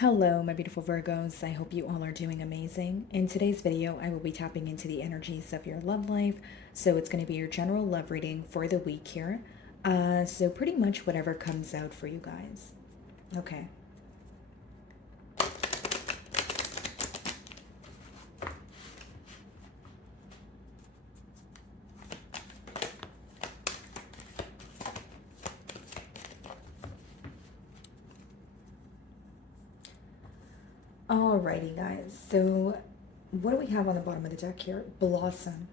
Hello, my beautiful Virgos. I hope you all are doing amazing. In today's video, I will be tapping into the energies of your love life. So it's going to be your general love reading for the week here. So pretty much whatever comes out for you guys. Okay. Alrighty, guys. So what do we have on the bottom of the deck here? Blossom.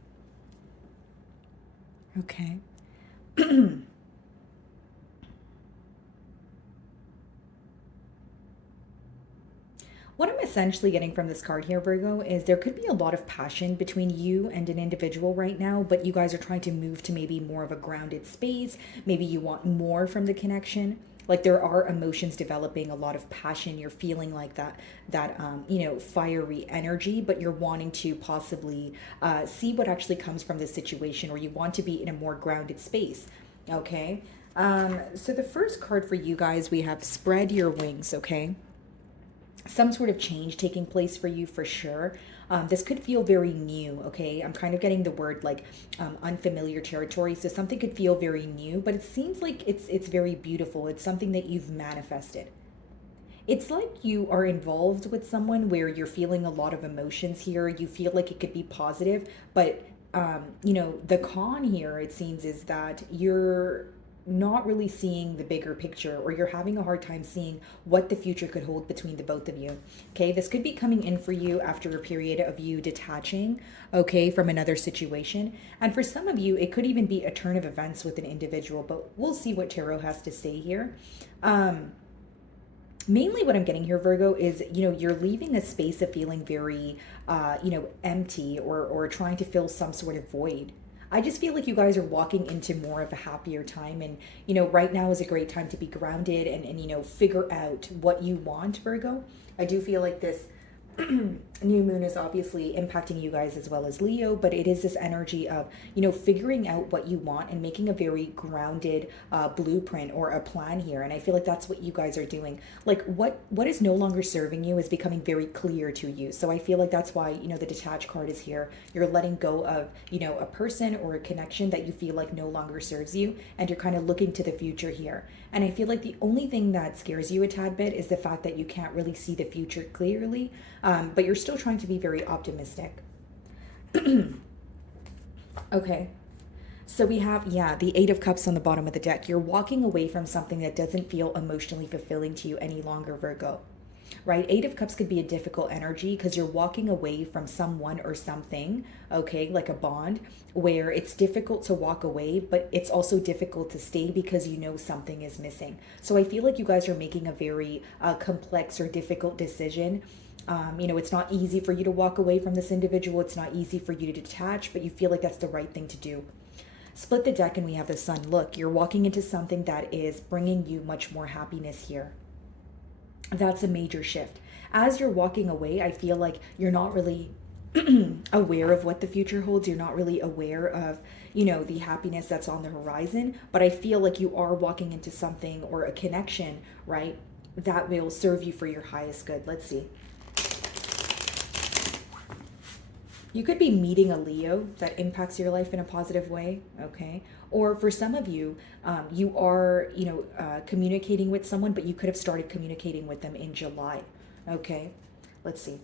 Okay. What I'm essentially getting from this card here, Virgo, is there could be a lot of passion between you and an individual right now, but you guys are trying to move to maybe more of a grounded space. Maybe you want more from the connection. Like there are emotions developing, a lot of passion. You're feeling like that fiery energy, but you're wanting to possibly see what actually comes from this situation, or you want to be in a more grounded space. Okay. So the first card for you guys, we have spread your wings. Okay, some sort of change taking place for you for sure. This could feel very new, okay? I'm kind of getting the word like unfamiliar territory. So something could feel very new, but it seems like it's very beautiful. It's something that you've manifested. It's like you are involved with someone where you're feeling a lot of emotions here. You feel like it could be positive, but the con here, it seems, is that you're not really seeing the bigger picture, or you're having a hard time seeing what the future could hold between the both of you. Okay, this could be coming in for you after a period of you detaching, okay, from another situation. And for some of you, it could even be a turn of events with an individual, but we'll see what tarot has to say here. Mainly what I'm getting here, Virgo, is you're leaving a space of feeling very empty, or trying to fill some sort of void. I just feel like you guys are walking into more of a happier time, and right now is a great time to be grounded and figure out what you want, Virgo. I do feel like this new moon is obviously impacting you guys as well as Leo, but it is this energy of figuring out what you want and making a very grounded blueprint or a plan here. And I feel like that's what you guys are doing. Like what is no longer serving you is becoming very clear to you. So I feel like that's why the detached card is here. You're letting go of a person or a connection that you feel like no longer serves you, and you're kind of looking to the future here. And I feel like the only thing that scares you a tad bit is the fact that you can't really see the future clearly, but you're still trying to be very optimistic. Okay. So we have, yeah, the Eight of Cups on the bottom of the deck. You're walking away from something that doesn't feel emotionally fulfilling to you any longer, Virgo. Right? Eight of Cups could be a difficult energy because you're walking away from someone or something, okay, like a bond, where it's difficult to walk away, but it's also difficult to stay because something is missing. So I feel like you guys are making a very complex or difficult decision. It's not easy for you to walk away from this individual. It's not easy for you to detach, but you feel like that's the right thing to do. Split the deck and we have the Sun. Look, you're walking into something that is bringing you much more happiness here. That's a major shift. As you're walking away, I feel like you're not really aware of what the future holds. You're not really aware of, the happiness that's on the horizon. But I feel like you are walking into something or a connection, right, that will serve you for your highest good. Let's see. You could be meeting a Leo that impacts your life in a positive way, okay? Or for some of you, you are, communicating with someone, but you could have started communicating with them in July, okay? Let's see.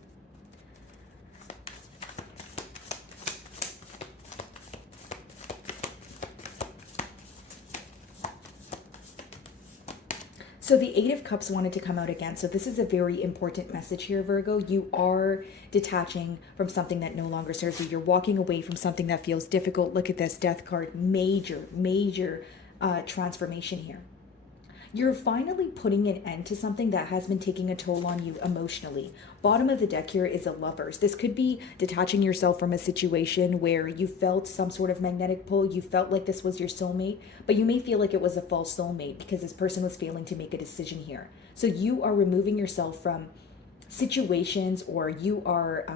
So the Eight of Cups wanted to come out again. So this is a very important message here, Virgo. You are detaching from something that no longer serves you. You're walking away from something that feels difficult. Look at this Death card. Major, major transformation here. You're finally putting an end to something that has been taking a toll on you emotionally. Bottom of the deck here is a Lovers. This could be detaching yourself from a situation where you felt some sort of magnetic pull. You felt like this was your soulmate, but you may feel like it was a false soulmate because this person was failing to make a decision here. So you are removing yourself from situations, or you are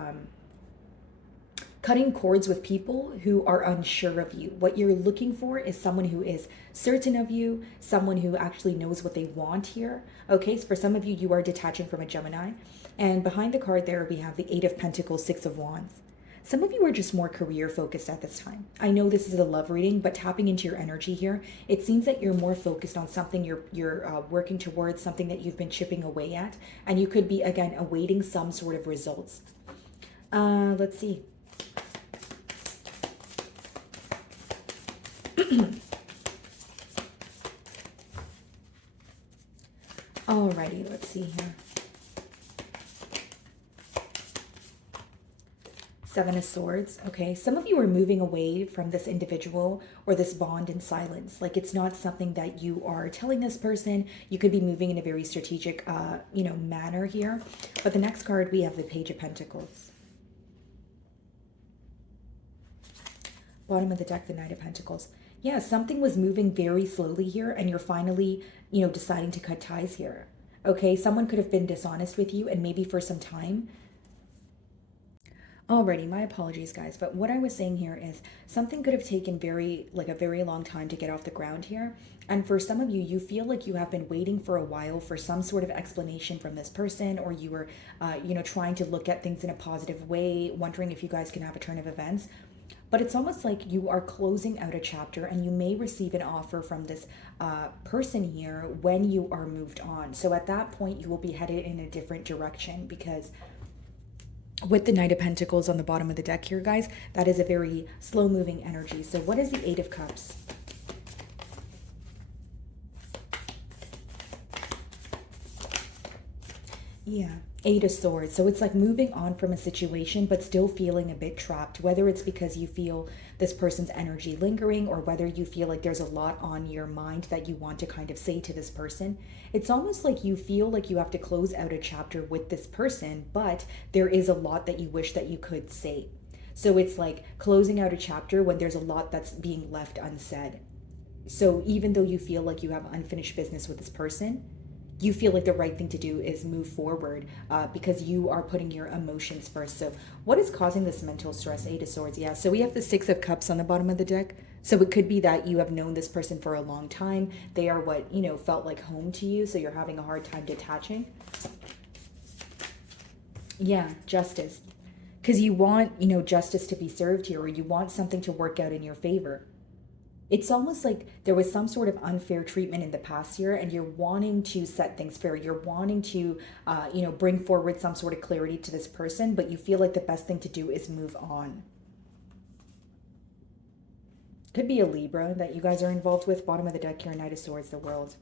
cutting cords with people who are unsure of you. What you're looking for is someone who is certain of you, someone who actually knows what they want here. Okay, so for some of you, you are detaching from a Gemini. And behind the card there, we have the Eight of Pentacles, Six of Wands. Some of you are just more career focused at this time. I know this is a love reading, but tapping into your energy here, it seems that you're more focused on something you're working towards, something that you've been chipping away at, and you could be, again, awaiting some sort of results. Let's see. Alrighty, let's see here. Seven of Swords. Okay, some of you are moving away from this individual or this bond in silence. Like it's not something that you are telling this person. You could be moving in a very strategic, manner here. But the next card, we have the Page of Pentacles. Bottom of the deck, the Knight of Pentacles. Yeah, something was moving very slowly here, and you're finally, deciding to cut ties here. Okay, someone could have been dishonest with you, and maybe for some time. Alrighty, my apologies, guys. But what I was saying here is something could have taken a very long time to get off the ground here. And for some of you, you feel like you have been waiting for a while for some sort of explanation from this person, or you were, trying to look at things in a positive way, wondering if you guys can have a turn of events. But it's almost like you are closing out a chapter, and you may receive an offer from this person here when you are moved on. So at that point, you will be headed in a different direction, because with the Knight of Pentacles on the bottom of the deck here, guys, that is a very slow moving energy. So what is the Eight of Cups? Yeah, Eight of Swords. So it's like moving on from a situation, but still feeling a bit trapped, whether it's because you feel this person's energy lingering, or whether you feel like there's a lot on your mind that you want to kind of say to this person. It's almost like you feel like you have to close out a chapter with this person, but there is a lot that you wish that you could say. So it's like closing out a chapter when there's a lot that's being left unsaid. So even though you feel like you have unfinished business with this person, you feel like the right thing to do is move forward, because you are putting your emotions first. So what is causing this mental stress? Eight of Swords. Yeah, so we have the Six of Cups on the bottom of the deck. So it could be that you have known this person for a long time. They are what, felt like home to you. So you're having a hard time detaching. Yeah, justice. Because you want, justice to be served here, or you want something to work out in your favor. It's almost like there was some sort of unfair treatment in the past year, and you're wanting to set things fair. You're wanting to, bring forward some sort of clarity to this person, but you feel like the best thing to do is move on. Could be a Libra that you guys are involved with. Bottom of the deck here, Knight of Swords, the World.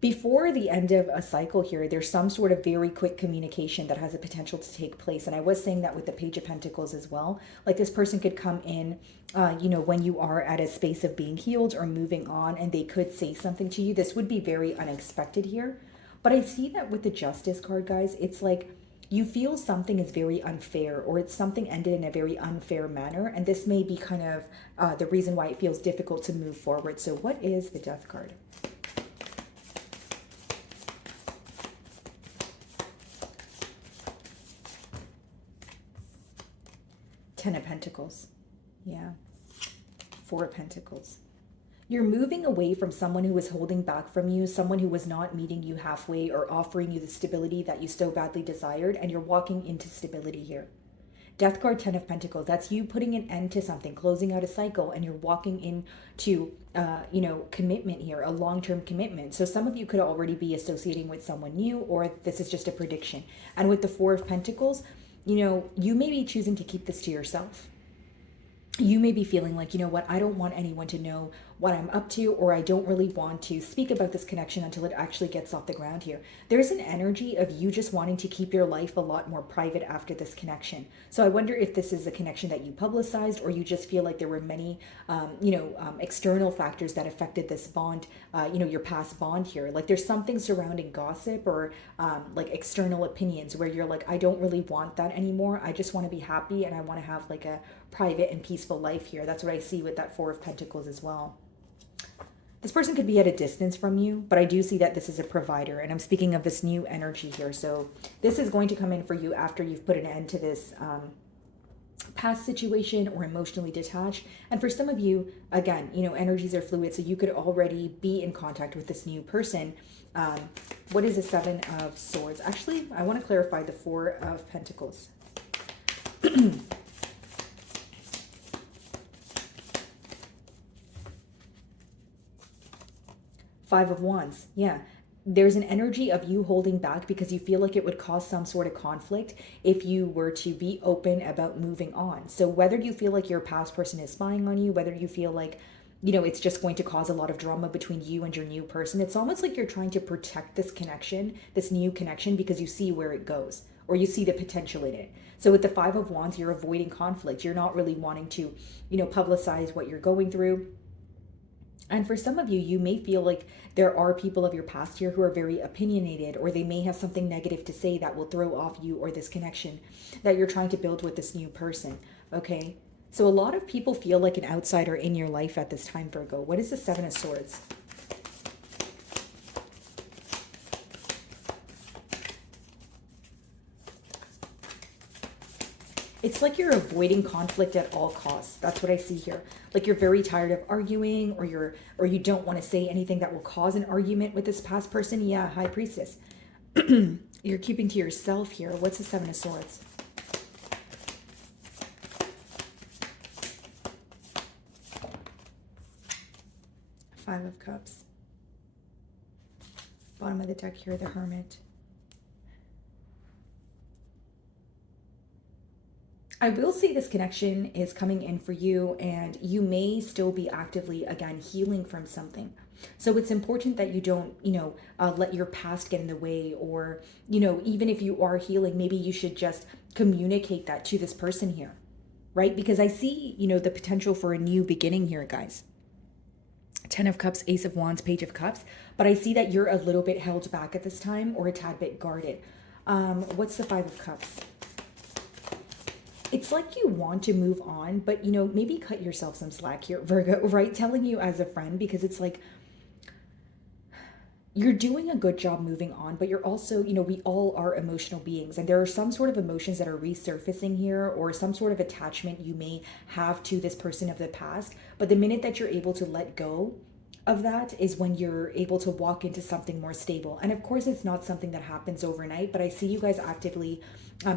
Before the end of a cycle here, there's some sort of very quick communication that has a potential to take place. And I was saying that with the Page of Pentacles as well. Like this person could come in, when you are at a space of being healed or moving on, and they could say something to you. This would be very unexpected here. But I see that with the Justice card, guys, it's like you feel something is very unfair, or it's something ended in a very unfair manner. And this may be kind of the reason why it feels difficult to move forward. So what is the Death card? Ten of Pentacles. Yeah. Four of Pentacles. You're moving away from someone who was holding back from you, someone who was not meeting you halfway or offering you the stability that you so badly desired, and you're walking into stability here. Death card, Ten of Pentacles. That's you putting an end to something, closing out a cycle, and you're walking into, commitment here, a long-term commitment. So some of you could already be associating with someone new, or this is just a prediction. And with the Four of Pentacles, you may be choosing to keep this to yourself. You may be feeling like, I don't want anyone to know what I'm up to, or I don't really want to speak about this connection until it actually gets off the ground here. There's an energy of you just wanting to keep your life a lot more private after this connection. So I wonder if this is a connection that you publicized, or you just feel like there were many, external factors that affected this bond, your past bond here. Like there's something surrounding gossip, or like external opinions, where you're like, I don't really want that anymore. I just want to be happy, and I want to have like a private and peaceful life here. That's what I see with that Four of Pentacles as well. This person could be at a distance from you, but I do see that this is a provider, and I'm speaking of this new energy here. So this is going to come in for you after you've put an end to this past situation or emotionally detached. And for some of you, again, energies are fluid, so you could already be in contact with this new person. What is the Seven of Swords? Actually, I want to clarify the Four of Pentacles. Five of Wands. Yeah. There's an energy of you holding back because you feel like it would cause some sort of conflict if you were to be open about moving on. So whether you feel like your past person is spying on you, whether you feel like, it's just going to cause a lot of drama between you and your new person, it's almost like you're trying to protect this connection, this new connection, because you see where it goes or you see the potential in it. So with the Five of Wands, you're avoiding conflict. You're not really wanting to, publicize what you're going through. And for some of you, you may feel like there are people of your past here who are very opinionated, or they may have something negative to say that will throw off you or this connection that you're trying to build with this new person. Okay. So a lot of people feel like an outsider in your life at this time, Virgo. What is the Seven of Swords? It's like you're avoiding conflict at all costs. That's what I see here. Like you're very tired of arguing, or you don't want to say anything that will cause an argument with this past person. Yeah, High Priestess. You're keeping to yourself here. What's the Seven of Swords? Five of Cups. Bottom of the deck here, the Hermit. I will say this connection is coming in for you, and you may still be actively, again, healing from something. So it's important that you don't, let your past get in the way, or, even if you are healing, maybe you should just communicate that to this person here, right? Because I see, the potential for a new beginning here, guys. Ten of Cups, Ace of Wands, Page of Cups. But I see that you're a little bit held back at this time, or a tad bit guarded. What's the Five of Cups? It's like you want to move on, but, maybe cut yourself some slack here, Virgo, right? Telling you as a friend, because it's like you're doing a good job moving on, but you're also, we all are emotional beings, and there are some sort of emotions that are resurfacing here, or some sort of attachment you may have to this person of the past. But the minute that you're able to let go of that is when you're able to walk into something more stable. And of course, it's not something that happens overnight, but I see you guys actively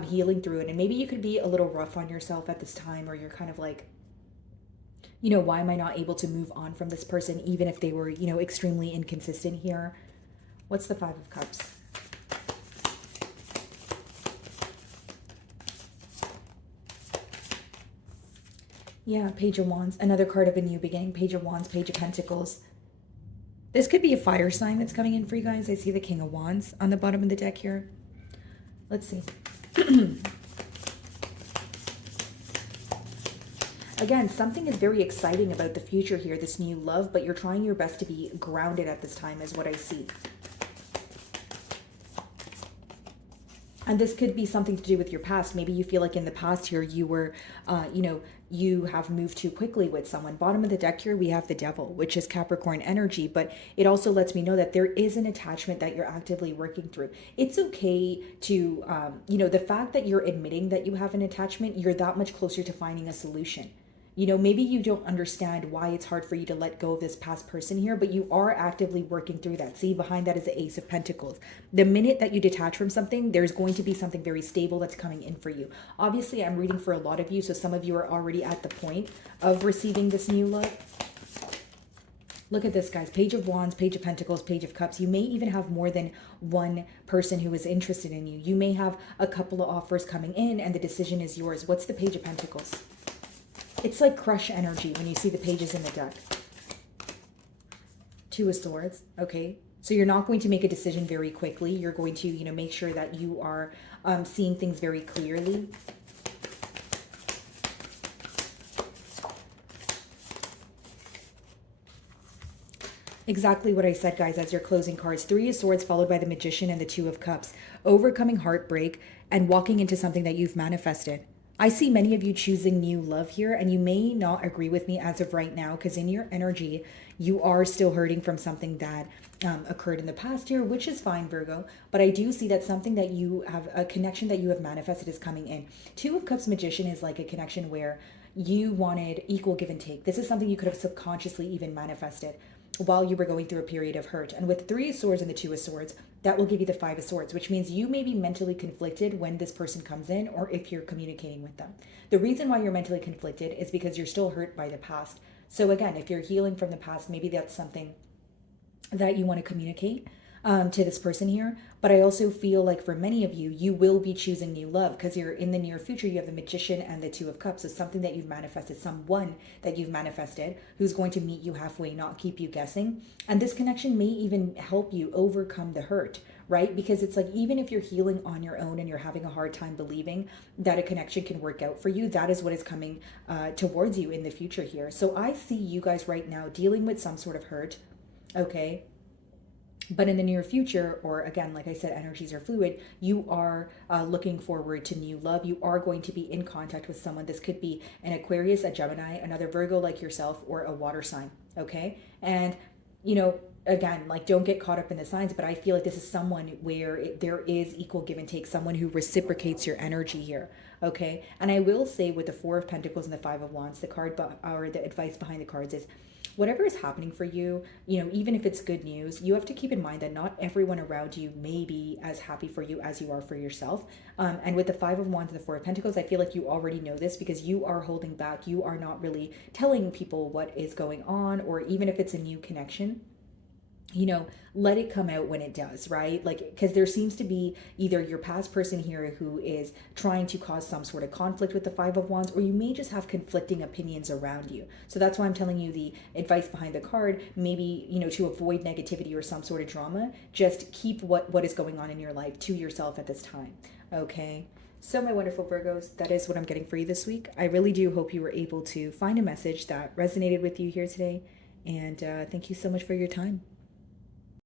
healing through it. And maybe you could be a little rough on yourself at this time, or you're kind of like, why am I not able to move on from this person, even if they were, extremely inconsistent here? What's the Five of Cups? Yeah, Page of Wands, another card of a new beginning. Page of Wands, Page of Pentacles. This could be a fire sign that's coming in for you guys. I see the King of Wands on the bottom of the deck here. Let's see. Again, something is very exciting about the future here, this new love, but you're trying your best to be grounded at this time is what I see. And this could be something to do with your past. Maybe you feel like in the past here you were, you have moved too quickly with someone. Bottom of the deck here, we have the Devil, which is Capricorn energy, but it also lets me know that there is an attachment that you're actively working through. It's okay to, the fact that you're admitting that you have an attachment, you're that much closer to finding a solution. Maybe you don't understand why it's hard for you to let go of this past person here, but you are actively working through that. See, behind that is the Ace of Pentacles. The minute that you detach from something, there's going to be something very stable that's coming in for you. Obviously, I'm reading for a lot of you, so some of you are already at the point of receiving this new love. Look at this, guys. Page of Wands, Page of Pentacles, Page of Cups. You may even have more than one person who is interested in you. You may have a couple of offers coming in, and the decision is yours. What's the Page of Pentacles? It's like crush energy when you see the pages in the deck. Two of Swords, okay? So you're not going to make a decision very quickly. You're going to, make sure that you are seeing things very clearly. Exactly what I said, guys, as your closing cards. Three of Swords followed by the Magician and the Two of Cups. Overcoming heartbreak and walking into something that you've manifested. I see many of you choosing new love here, and you may not agree with me as of right now because in your energy, you are still hurting from something that occurred in the past year, which is fine, Virgo. But I do see that something that you have, a connection that you have manifested, is coming in. Two of Cups Magician is like a connection where you wanted equal give and take. This is something you could have subconsciously even manifested while you were going through a period of hurt. And with Three of Swords and the Two of Swords, that will give you the Five of Swords, which means you may be mentally conflicted when this person comes in or if you're communicating with them. The reason why you're mentally conflicted is because you're still hurt by the past. So again, if you're healing from the past, maybe that's something that you want to communicate to this person here. But I also feel like for many of you, you will be choosing new love because you're in the near future. You have the Magician and the Two of Cups. So something that you've manifested, someone that you've manifested who's going to meet you halfway, not keep you guessing. And this connection may even help you overcome the hurt, right? Because it's like, even if you're healing on your own and you're having a hard time believing that a connection can work out for you, that is what is coming towards you in the future here. So I see you guys right now dealing with some sort of hurt, okay? But in the near future, or again, like I said, energies are fluid, you are looking forward to new love. You are going to be in contact with someone. This could be an Aquarius, a Gemini, another Virgo like yourself, or a water sign, okay? And, you know, again, like, don't get caught up in the signs, but I feel like this is someone where there is equal give and take, someone who reciprocates your energy here, okay? And I will say, with the Four of Pentacles and the Five of Wands, the card, or the advice behind the cards is, whatever is happening for you, you know, even if it's good news, you have to keep in mind that not everyone around you may be as happy for you as you are for yourself. And with the Five of Wands and the Four of Pentacles, I feel like you already know this because you are holding back. You are not really telling people what is going on, or even if it's a new connection, you know, let it come out when it does, right? Like, because there seems to be either your past person here who is trying to cause some sort of conflict with the Five of Wands, or you may just have conflicting opinions around you. So that's why I'm telling you the advice behind the card. Maybe, you know, to avoid negativity or some sort of drama, just keep what is going on in your life to yourself at this time, okay? So my wonderful Virgos, that is what I'm getting for you this week. I really do hope you were able to find a message that resonated with you here today. And thank you so much for your time.